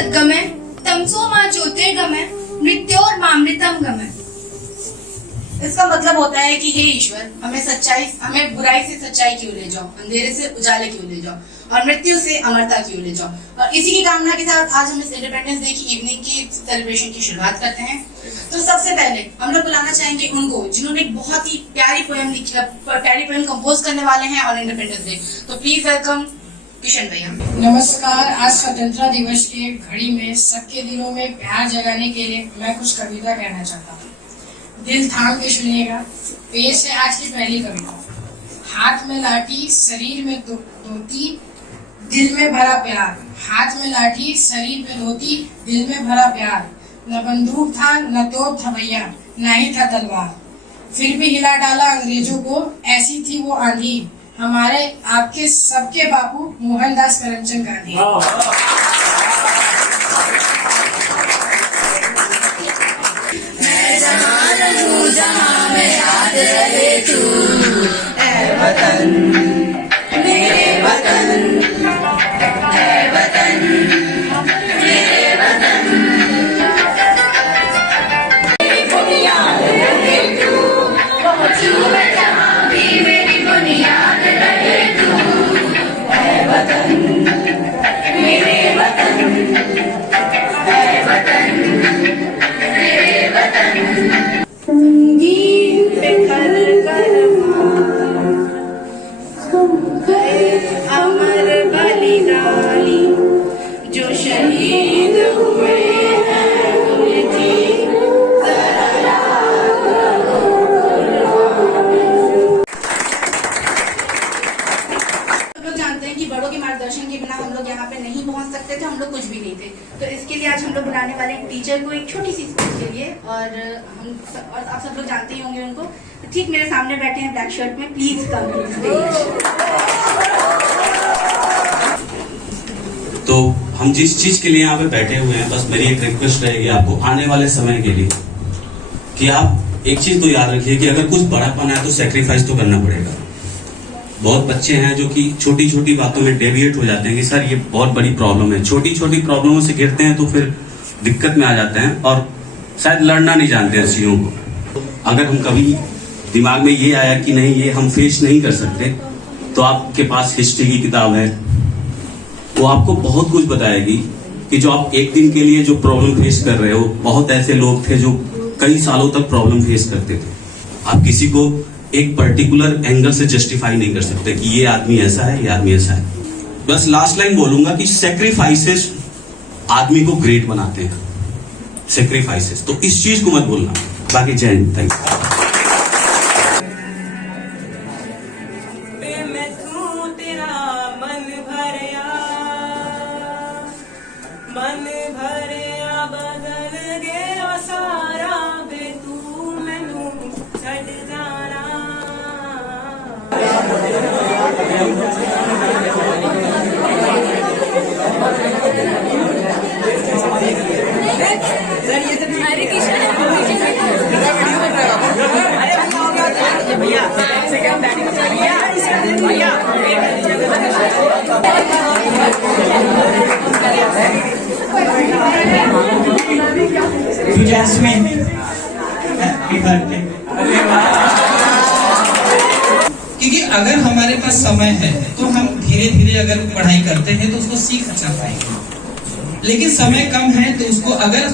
सद्गमय तमसो मा ज्योतिर्गमय मृत्योर्मामृतम गमय। इसका मतलब होता है कि हे ईश्वर, हमें बुराई से सच्चाई की ओर ले जाओ, अंधेरे से उजाले की ओर ले जाओ और मृत्यु से अमरता की ओर ले जाओ। और इसी की कामना के साथ आज हम इस इंडिपेंडेंस डे की इवनिंग की सेलिब्रेशन की शुरुआत करते हैं। तो सबसे पहले हम लोग बुलाना चाहेंगे उनको जिन्होंने एक बहुत ही प्यारी पोएम कंपोज करने वाले हैं और इंडिपेंडेंस डे। तो प्लीज वेलकम किशन भैया। नमस्कार। आज स्वतंत्रता दिवस के घड़ी में सबके दिलों में प्यार जगाने के लिए मैं कुछ कविता कहना चाहता हूँ। दिल थाम के सुनिएगा। पेश है आज की पहली कविता। हाथ में लाठी शरीर में धोती दिल में भरा प्यार। हाथ में लाठी शरीर में धोती दिल में भरा प्यार। न बंदूक था न तोप था भैया, न ही था तलवार, फिर भी हिला डाला अंग्रेजों को, ऐसी थी वो आंधी हमारे आपके सबके बापू मोहनदास करमचंद गांधी। मैं जहाँ रहूं जहाँ में याद रहे तू, ऐ वतन मेरे वतन, ऐ वतन मेरे वतन, बुनियाद रहे तू, पहुंचूं मैं जहाँ भी मेरी बुनियाद रहे तू, ऐ वतन मेरे वतन, ऐ वतन मेरे वतन। संगीत पे कर गए अमर बलिदानी जो शहीद हुए हैं उनकी जरा याद सब लोग जानते हैं कि बड़ों के मार्गदर्शन के बिना हम लोग यहाँ पे नहीं पहुँच सकते थे, हम लोग कुछ भी नहीं थे। तो इसके लिए आज हम लोग बुलाने वाले एक टीचर को एक छोटी सी स्पीच के लिए, और आप सब लोग जानते ही होंगे उनको। तो ठीक मेरे सामने बैठे हैं ब्लैक शर्ट में, प्लीज कम टू स्टेज। तो हम जिस चीज के लिए यहाँ पे बैठे हुए हैं, बस मेरी एक रिक्वेस्ट रहेगी आपको आने वाले समय के लिए कि आप एक चीज तो याद रखिए कि अगर कुछ बड़ापन है तो सेक्रीफाइस तो करना पड़ेगा। बहुत बच्चे हैं जो कि छोटी छोटी बातों में डेविएट हो जाते हैं कि सर ये बहुत बड़ी प्रॉब्लम है, छोटी छोटी प्रॉब्लमों से गिरते हैं तो फिर दिक्कत में आ जाते हैं और शायद लड़ना नहीं जानते हैं चीजों को। अगर हम कभी दिमाग में ये आया कि नहीं ये हम फेस नहीं कर सकते, तो आपके पास हिस्ट्री की किताब है, वो आपको बहुत कुछ बताएगी कि जो आप एक दिन के लिए जो प्रॉब्लम फेस कर रहे हो, बहुत ऐसे लोग थे जो कई सालों तक प्रॉब्लम फेस करते थे। आप किसी को एक पर्टिकुलर एंगल से जस्टिफाई नहीं कर सकते कि ये आदमी ऐसा है, ये आदमी ऐसा है। बस लास्ट लाइन बोलूंगा कि सेक्रीफाइसेस आदमी को ग्रेट बनाते हैं, सेक्रीफाइसेस। तो इस चीज को मत भूलना। बाकी जय हिंद, थैंक यू। मन भरिया बदल गया सारा बे तू मैनू छड़ जाना। हरे किशन जैस्मिन हैप्पी बर्थडे। क्योंकि अगर हमारे पास समय है तो हम धीरे धीरे अगर पढ़ाई करते हैं तो उसको सीख अच्छा पाएंगे, लेकिन समय कम है तो उसको अगर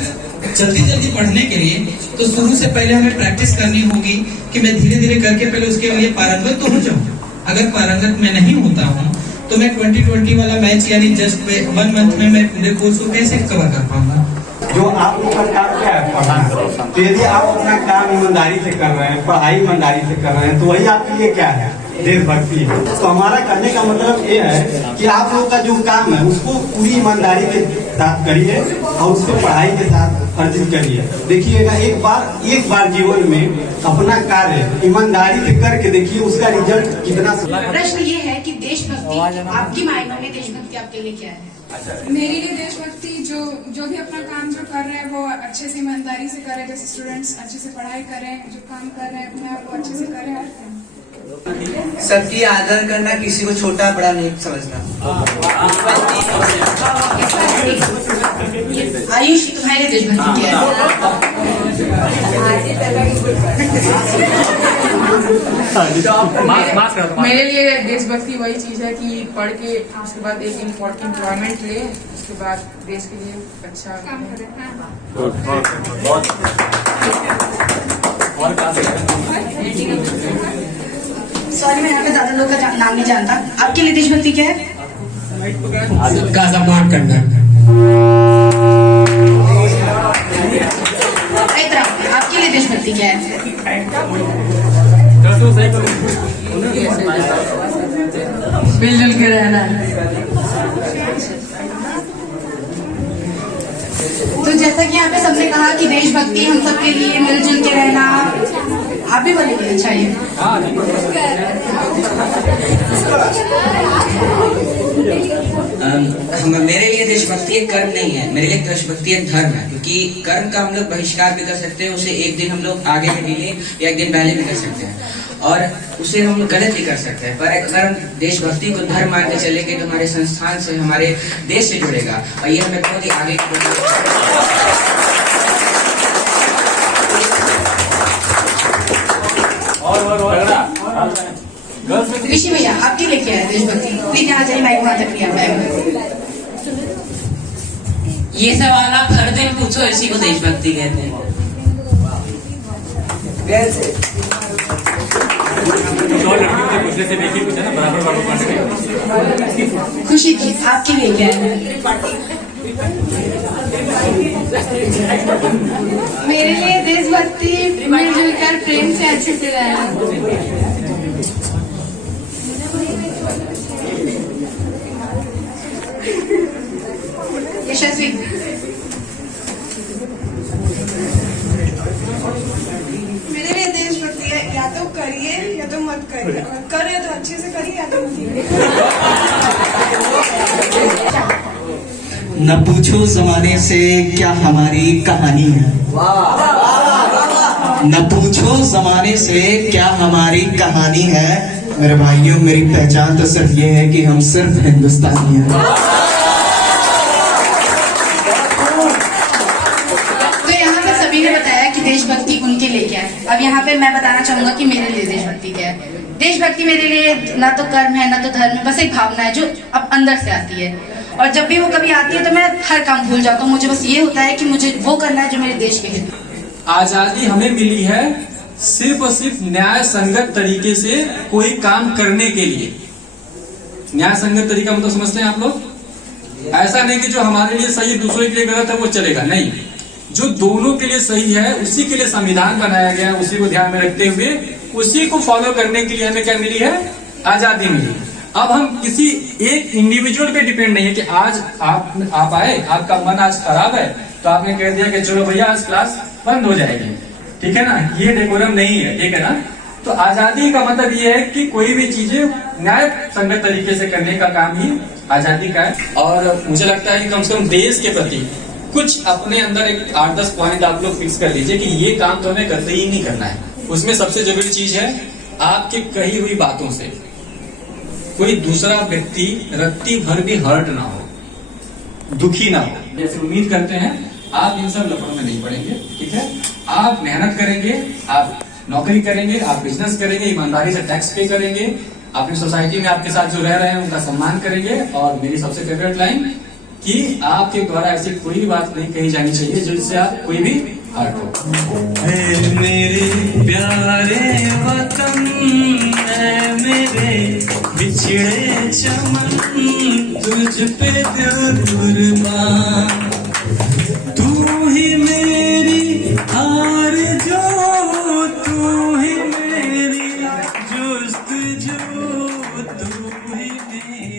जल्दी जल्दी पढ़ने के लिए तो शुरू से पहले हमें प्रैक्टिस करनी होगी कि मैं धीरे धीरे करके पहले उसके लिए पारंगत तो हो जाऊँ। अगर पारंगत मैं नहीं होता हूँ तो मैं 2020 वाला मैच यानी जस्ट 1 मंथ में मैं पूरे कोर्स को कैसे कवर कर पाऊंगा। जो आप लोग का काम क्या है, पढ़ाना। तो यदि आप अपना काम ईमानदारी से कर रहे हैं, पढ़ाई ईमानदारी से कर रहे हैं, तो वही आपके लिए क्या है, देशभक्ति है। तो हमारा करने का मतलब ये है कि आप लोग का जो काम है उसको पूरी ईमानदारी के साथ करिए और उसको पढ़ाई के साथ अर्जित करिए। देखिएगा एक बार जीवन में अपना कार्य ईमानदारी से करके देखिए उसका रिजल्ट कितना। प्रश्न ये है कि देशभक्ति आपकी मायनों में देशभक्ति आपके लिए क्या है? मेरे लिए देशभक्ति जो भी अपना काम जो कर रहे हैं वो अच्छे से ईमानदारी से करें। जैसे स्टूडेंट्स अच्छे से पढ़ाई करें, जो काम कर रहे हैं अपने आप को अच्छे से करें। सबकी आदर करना, किसी को छोटा बड़ा नहीं समझना। आयुष तुम्हारे देशभक्ति क्या है? मेरे लिए देशभक्ति वही चीज है कि पढ़ के उसके बाद एक एम्प्लॉयमेंट ले, उसके बाद देश के लिए अच्छा काम करे। सॉरी, मैं यहाँ पे ज्यादा लोग का नाम नहीं जानता। आपके लिए देशभक्ति क्या है? सबका सम्मान करना। आपके लिए देशभक्ति क्या है? मिलजुल के रहना। तो जैसा कि यहाँ पे सबने कहा कि देशभक्ति हम सबके लिए मिलजुल के रहना, आप भी बोलेंगे? अच्छा, ये मेरे लिए देशभक्ति एक कर्म नहीं है, मेरे लिए देशभक्ति एक धर्म है। क्योंकि कर्म का हम लोग बहिष्कार भी कर सकते हैं, उसे एक दिन हम लोग आगे भी ले या एक दिन पहले भी कर सकते हैं, और उसे हम लोग गलत भी कर सकते हैं। पर अगर हम देशभक्ति को धर्म मान के चलेंगे तो हमारे संस्थान से, हमारे देश से जुड़ेगा, और ये हमें बहुत ही आगे ऋषि भैया, आपके लिए क्या है देशभक्ति? प्लीज यहाँ जाइए, माइक वहां तक लिया हुआ। ये सवाल आप हर दिन पूछो, इसी को देशभक्ति कहते हैं। खुशी जी, आपके लिए क्या है? मेरे लिए देशभक्ति मिलजुल कर प्रेम से अच्छे से रहना। यशस्वी, मेरे लिए देशभक्ति है या तो करिए या तो मत करिए, करिए तो अच्छे से करिए या तो मत। न पूछो जमाने से क्या हमारी कहानी है, न पूछो जमाने से क्या हमारी कहानी है। मेरे भाइयों, मेरी पहचान तो सिर्फ ये है कि हम सिर्फ हिंदुस्तानी हैं। तो यहाँ पे सभी ने बताया कि देशभक्ति उनके लिए क्या है। अब यहाँ पे मैं बताना चाहूंगा कि मेरे लिए देशभक्ति क्या है। देशभक्ति मेरे लिए ना तो कर्म है ना तो धर्म है, बस एक भावना है जो अब अंदर से आती है, और जब भी वो कभी आती है तो मैं हर काम भूल जाता हूँ। मुझे बस ये होता है कि मुझे वो करना है जो मेरे देश के हित। आजादी हमें मिली है सिर्फ और सिर्फ न्याय संगत तरीके से कोई काम करने के लिए। न्याय संगत तरीका मतलब समझते हैं आप लोग? ऐसा नहीं कि जो हमारे लिए सही दूसरे के लिए गलत है वो चलेगा, नहीं। जो दोनों के लिए सही है उसी के लिए संविधान बनाया गया है, उसी को ध्यान में रखते हुए उसी को फॉलो करने के लिए हमें क्या मिली है? आजादी मिली। अब हम किसी एक इंडिविजुअल पे डिपेंड नहीं है कि आज आप आए, आपका मन आज खराब है तो आपने कह दिया कि चलो भैया आज क्लास बंद हो जाएगी, ठीक है ना? ये डेकोरम नहीं है, ठीक है ना? तो आजादी का मतलब ये है कि कोई भी चीजें न्याय संगत तरीके से करने का काम ही आजादी का है। और मुझे लगता है कि कम से कम देश के प्रति कुछ अपने अंदर एक 8-10 पॉइंट आप लोग फिक्स कर लीजिए कि ये काम तो हमें करते ही नहीं करना है। उसमें सबसे जरूरी चीज है आपकी कही हुई बातों से कोई दूसरा व्यक्ति रत्ती भर भी हर्ट ना हो, दुखी ना हो। जैसे उम्मीद करते हैं आप इन सब लफड़ों में नहीं पड़ेंगे, ठीक है? आप मेहनत करेंगे, आप नौकरी करेंगे, आप बिजनेस करेंगे, ईमानदारी से टैक्स पे करेंगे, अपनी सोसाइटी में आपके साथ जो रह रहे हैं उनका सम्मान करेंगे। और मेरी सबसे फेवरेट लाइन कि आपके द्वारा ऐसी कोई भी बात नहीं कही जानी चाहिए जिससे आप कोई भी हर्ट हो। मेरे प्यारे वतन, मेरे बिछड़े चमन, तुझ पे दिल कुर्बान, तू ही मेरी आरज़ू, तू ही मेरी जुस्तजू, तू ही मेरी